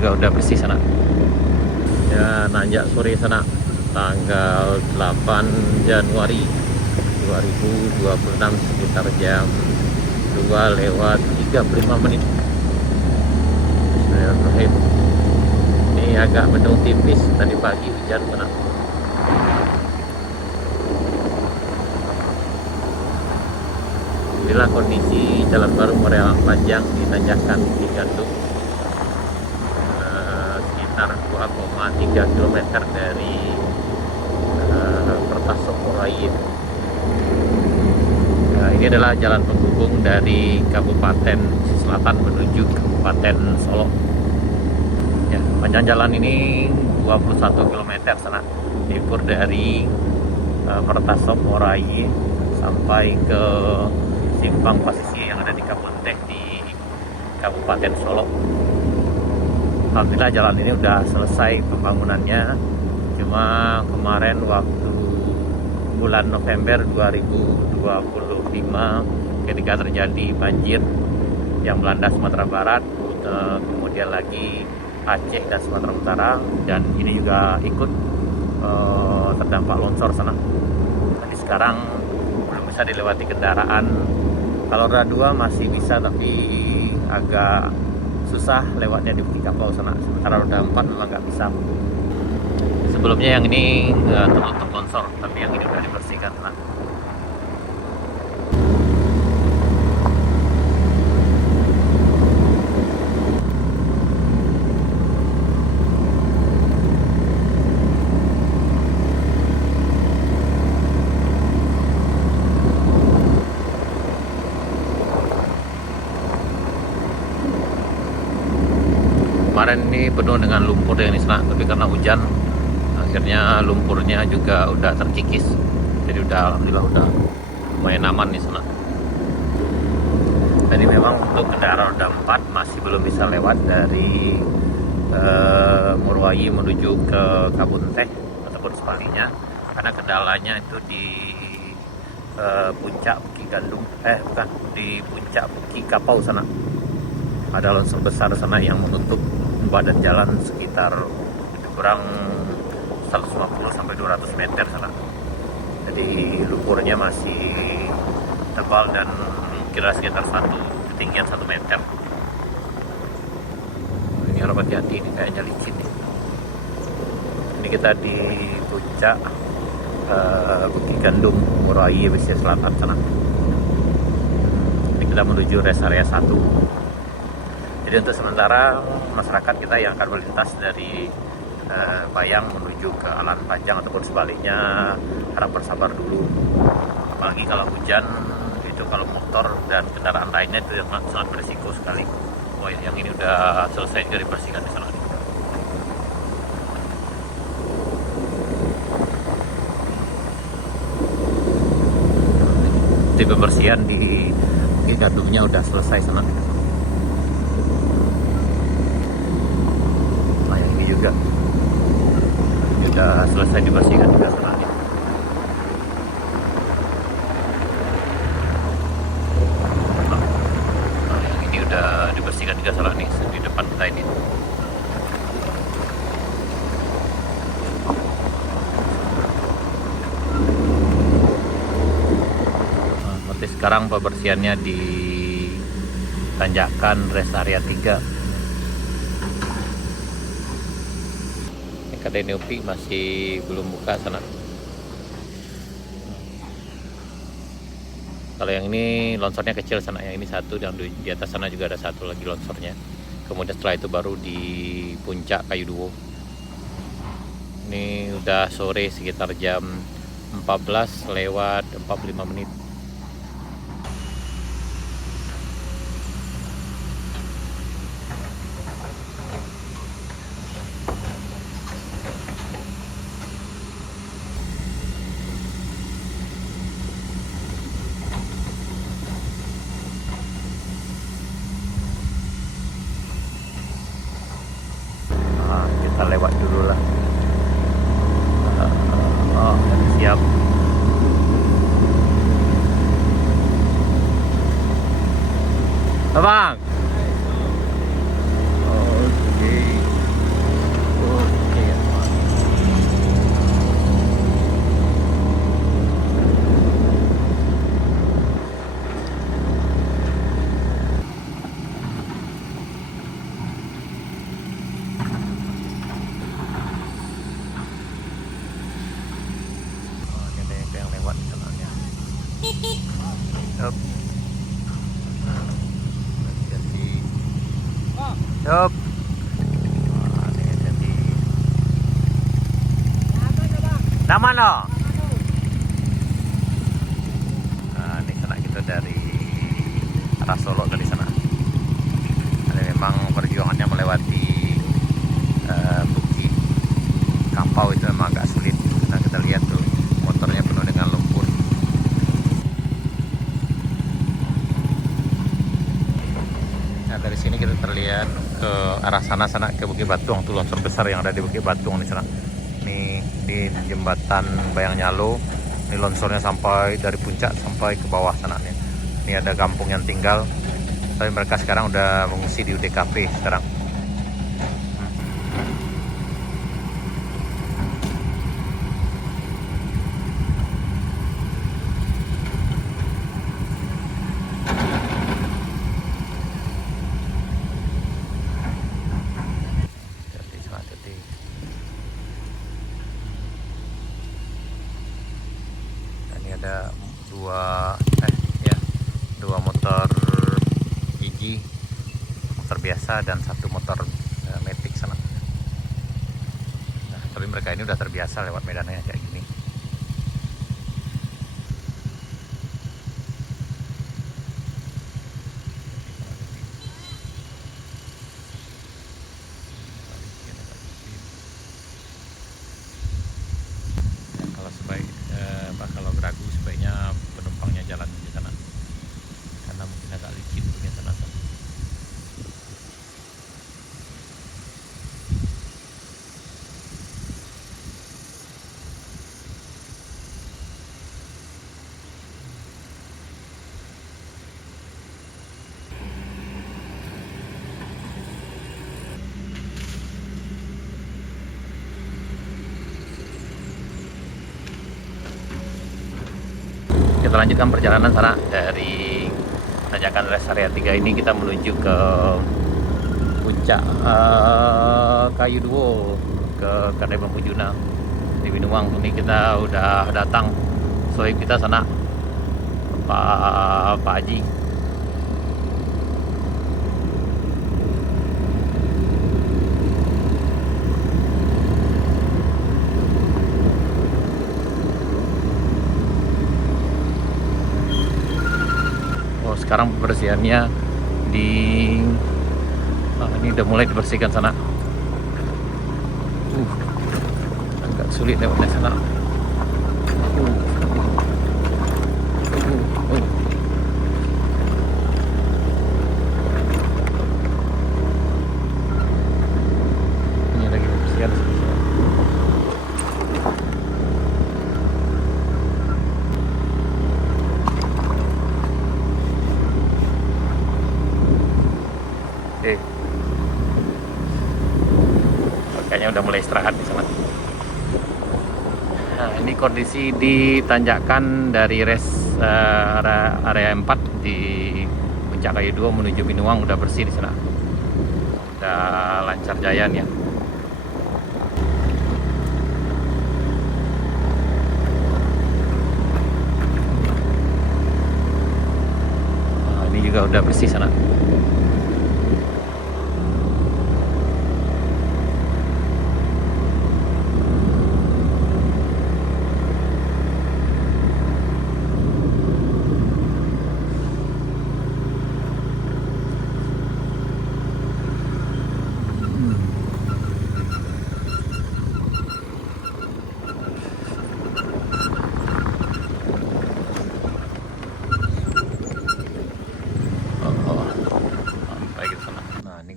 juga udah bersih sana. Ya, nanjak sore sana, tanggal 8 Januari 2026 sekitar jam 2:35. Bismillahirrahmanirrahim. Ini agak mendung tipis, tadi pagi hujan sana. Inilah kondisi jalan baru Moreal Panjang di Tanjakan Cigandung, sekitar 2,3 km dari Pertasok Morai. Ini adalah jalan penghubung dari Kabupaten Selatan menuju Kabupaten Solo. Ya, panjang jalan ini 21 km sana, diukur dari Pertasok Morai sampai ke simpang Pasisi yang ada di Kebun Teh di Kabupaten Solo. Alhamdulillah jalan ini udah selesai pembangunannya. Cuma kemarin waktu bulan November 2025 ketika terjadi banjir yang melanda Sumatera Barat, kemudian lagi Aceh dan Sumatera Utara, dan ini juga ikut terdampak longsor sana. Jadi sekarang belum bisa dilewati kendaraan. Kalau roda 2 masih bisa, tapi agak susah lewatnya di Bukit Kapau sana. Sementara roda 4 memang nggak bisa. Sebelumnya yang ini tertutup longsor, tapi yang ini udah dibersihkan sana. Kemarin ini penuh dengan lumpur yang ini sana, tapi karena hujan akhirnya lumpurnya juga udah terkikis, jadi udah alhamdulillah udah lumayan aman di sana. Jadi memang untuk kendaraan roda 4 masih belum bisa lewat dari Morowali menuju ke Kebun Teh ataupun sebaliknya, karena kendalanya itu di puncak Bukit Gandung, bukan, di puncak Bukit Kapau sana. Ada longsor besar sana yang menutup badan jalan sekitar lebih kurang 150 sampai 200 meter sana. Jadi lumpurnya masih tebal dan kira sekitar ketinggian 1 meter. Ini harus hati-hati, ini kayaknya licin nih. Ini kita di puncak Bukit Gandung, Murai, Pesisir Selatan sana. Ini kita menuju rest area 1. Jadi untuk sementara masyarakat kita yang akan melintas dari Bayang menuju ke Alan Panjang ataupun sebaliknya harap bersabar dulu. Apalagi kalau hujan itu, kalau motor dan kendaraan lainnya itu sangat berisiko sekali. Oh ya, yang ini udah selesai juga dibersihkan di sana. Di pembersihan di Gandungnya udah selesai sana. Juga sudah selesai dibersihkan juga sana. Yang ini udah dibersihkan juga sana nih di depan kita ini. Berarti sekarang pembersihannya di Tanjakan Rest Area 3. Kedai Neopi masih belum buka sana. Kalau yang ini lonsornya kecil sana, yang ini satu, dan di atas sana juga ada satu lagi lonsornya. Kemudian setelah itu baru di puncak Kayu Duo. Ini udah sore sekitar jam 14:45. Kita lewat dulu lah. Siap. Abang. Oke. Yup. Wah, ini jadi nama no. Nah, ini sana kita dari arah Solo dari sana. Ini memang perjuangannya melewati bukit Kampau itu memang agak sulit. Nah, kita lihat tuh motornya penuh dengan lumpur. Nah, dari sini kita terlihat ke arah sana ke Bukit Batuang tuh, longsor besar yang ada di Bukit Batuang di sana. Nih di jembatan Bayang Nyalo, ini longsornya sampai dari puncak sampai ke bawah sana nih. Ini ada kampung yang tinggal, tapi mereka sekarang udah mengungsi di UDKP sekarang. Ada dua motor gigi, motor biasa dan satu motor Matic sana. Nah, tapi mereka ini udah terbiasa lewat medannya kayak gini. Kalau ragu sebaiknya penumpangnya jalan di sana karena mungkin agak licin di sana. Kita lanjutkan perjalanan sana dari tanjakan rest area 3 ini, kita menuju ke puncak Kayu Duo, ke Kedai Bambu Juna di Binuang. Ini kita udah datang, sohib kita sana, Pak Haji. Sekarang pembersihannya ini udah mulai dibersihkan sana. Agak sulit lewatnya sana. Ini lagi pembersihan. Kayaknya udah mulai istirahat di sana. Nah, ini kondisi di tanjakan dari rest area 4 di puncak Kayu Duo menuju Binuang udah bersih di sana. Udah lancar jayan ya. Nah, ini juga udah bersih sana.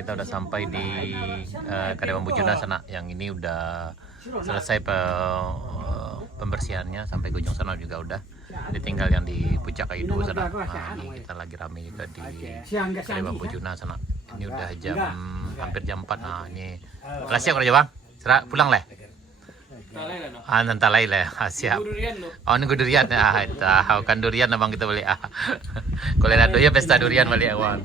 Kita udah sampai di Kedai Bambu Juna sana. Yang ini udah selesai pembersihannya, sampai ke ujung sana juga udah. Ditinggal yang di puncak Kayu Duo sana. Nah, ini kita lagi rame juga di Kedai Bambu Juna sana. Ini udah hampir jam 4. Nah, ini kelas siap kerja bang? Serah pulang lah. Nanti lain lah, siap. Oh, ini durian ya, tahu kan durian abang kita beli. Kalau ada ya pesta durian balik awal.